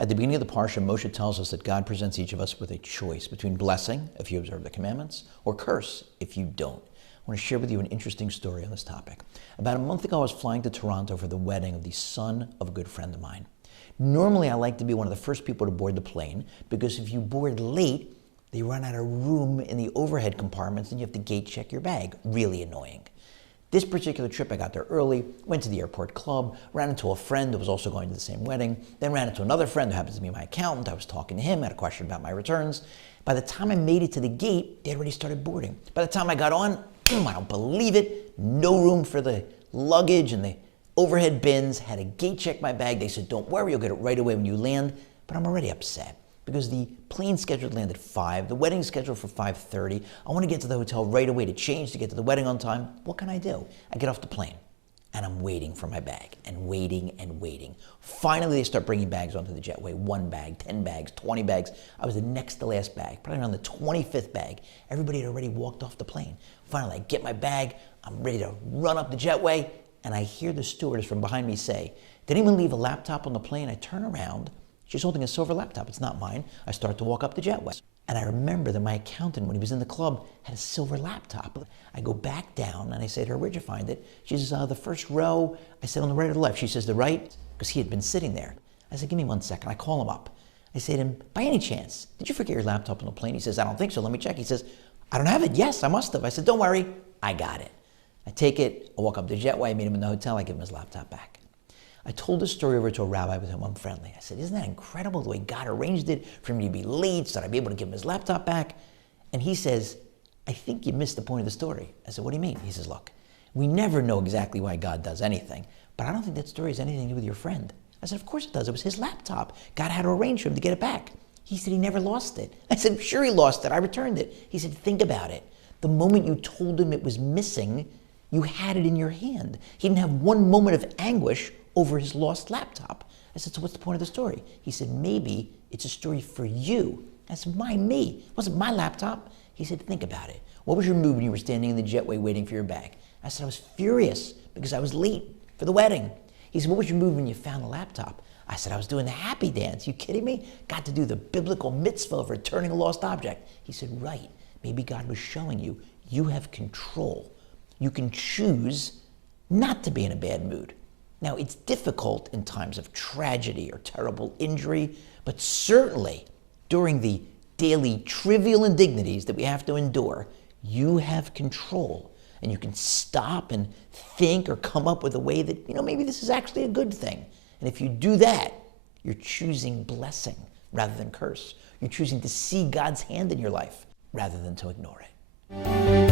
At the beginning of the Parshat, Moshe tells us that God presents each of us with a choice between blessing, if you observe the commandments, or curse, if you don't. I want to share with you an interesting story on this topic. About a month ago, I was flying to Toronto for the wedding of the son of a good friend of mine. Normally, I like to be one of the first people to board the plane because if you board late, they run out of room in the overhead compartments and you have to gate check your bag. Really annoying. This particular trip, I got there early, went to the airport club, ran into a friend who was also going to the same wedding, then ran into another friend who happens to be my accountant. I was talking to him, had a question about my returns. By the time I made it to the gate, they had already started boarding. By the time I got on, I don't believe it, no room for the luggage and the overhead bins, had to gate check my bag. They said, don't worry, you'll get it right away when you land. But I'm already upset because the plane scheduled to land at 5, the wedding scheduled for 5:30. I want to get to the hotel right away to change to get to the wedding on time. What can I do? I get off the plane and I'm waiting for my bag and waiting and waiting. Finally, they start bringing bags onto the jetway. 1 bag, 10 bags, 20 bags. I was the next to last bag, probably around the 25th bag. Everybody had already walked off the plane. Finally, I get my bag. I'm ready to run up the jetway. And I hear the stewardess from behind me say, did anyone leave a laptop on the plane? I turn around. She's holding a silver laptop. It's not mine. I start to walk up the jetway. And I remember that my accountant, when he was in the club, had a silver laptop. I go back down and I say to her, where'd you find it? She says, the first row. I said, on the right or the left? She says, the right, because he had been sitting there. I said, give me 1 second. I call him up. I say to him, by any chance, did you forget your laptop on the plane? He says, I don't think so. Let me check. He says, I don't have it. Yes, I must have. I said, don't worry. I got it. I take it. I walk up the jetway. I meet him in the hotel. I give him his laptop back. I told this story over to a rabbi with whom I'm friendly. I said, isn't that incredible the way God arranged it for me to be late so that I'd be able to give him his laptop back? And he says, I think you missed the point of the story. I said, what do you mean? He says, look, we never know exactly why God does anything, but I don't think that story has anything to do with your friend. I said, of course it does. It was his laptop. God had to arrange for him to get it back. He said he never lost it. I said, sure he lost it. I returned it. He said, think about it. The moment you told him it was missing, you had it in your hand. He didn't have one moment of anguish over his lost laptop. I said, so what's the point of the story? He said, maybe it's a story for you. I said, why me? It wasn't my laptop. He said, think about it. What was your mood when you were standing in the jetway waiting for your bag? I said, I was furious because I was late for the wedding. He said, what was your mood when you found the laptop? I said, I was doing the happy dance. You kidding me? Got to do the biblical mitzvah of returning a lost object. He said, right. Maybe God was showing you, you have control. You can choose not to be in a bad mood. Now, it's difficult in times of tragedy or terrible injury, but certainly during the daily trivial indignities that we have to endure, you have control. And you can stop and think or come up with a way that, maybe this is actually a good thing. And if you do that, you're choosing blessing rather than curse. You're choosing to see God's hand in your life rather than to ignore it.